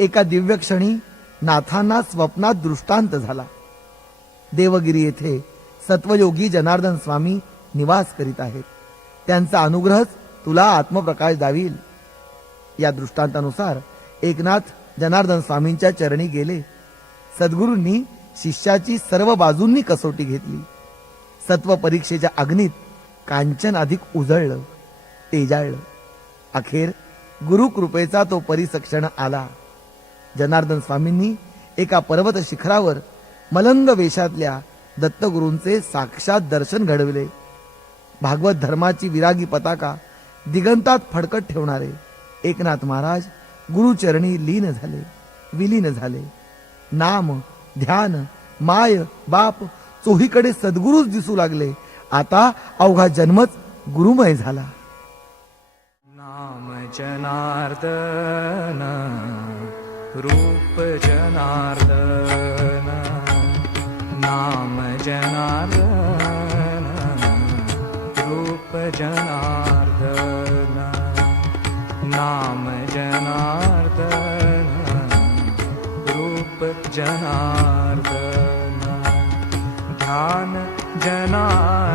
एका दिव्य क्षणी नाथांना स्वप्नात दृष्टांत झाला. देवगिरी येथे सत्वयोगी जनार्दन स्वामी निवास करीत आहेत. त्यांचा अनुग्रहच तुला आत्मप्रकाश दावील. या दृष्टांतानुसार एकनाथ जनार्दन स्वामींच्या चरणी गेले. सद्गुरूंनी शिष्याची सर्व बाजूंनी कसोटी घेतली. सत्व परीक्षेच्या अग्नीत कांचन अधिक उजळलं, तेजाळलं. अखेर गुरुकृपेचा तो परिसक्षण आला. जनार्दन स्वामींनी एका पर्वत शिखरावर मलंग वेशातल्या दत्तगुरूंचे साक्षात दर्शन घडविले. भागवत धर्माची विरागी पताका दिगंतात फडकत ठेवणारे एकनाथ महाराज गुरुचरणी विलीन झाले. नाम, ध्यान, माय, बाप चोहीकडे सद्गुरूच दिसू लागले. आता अवघा जन्मच गुरुमय झाला. नाम जनार्दन रूप जनार्दन, नाम जनार्दन रूप जनार्दन, नाम जनार्दन रूप जनार्दन, ध्यान जनार्दन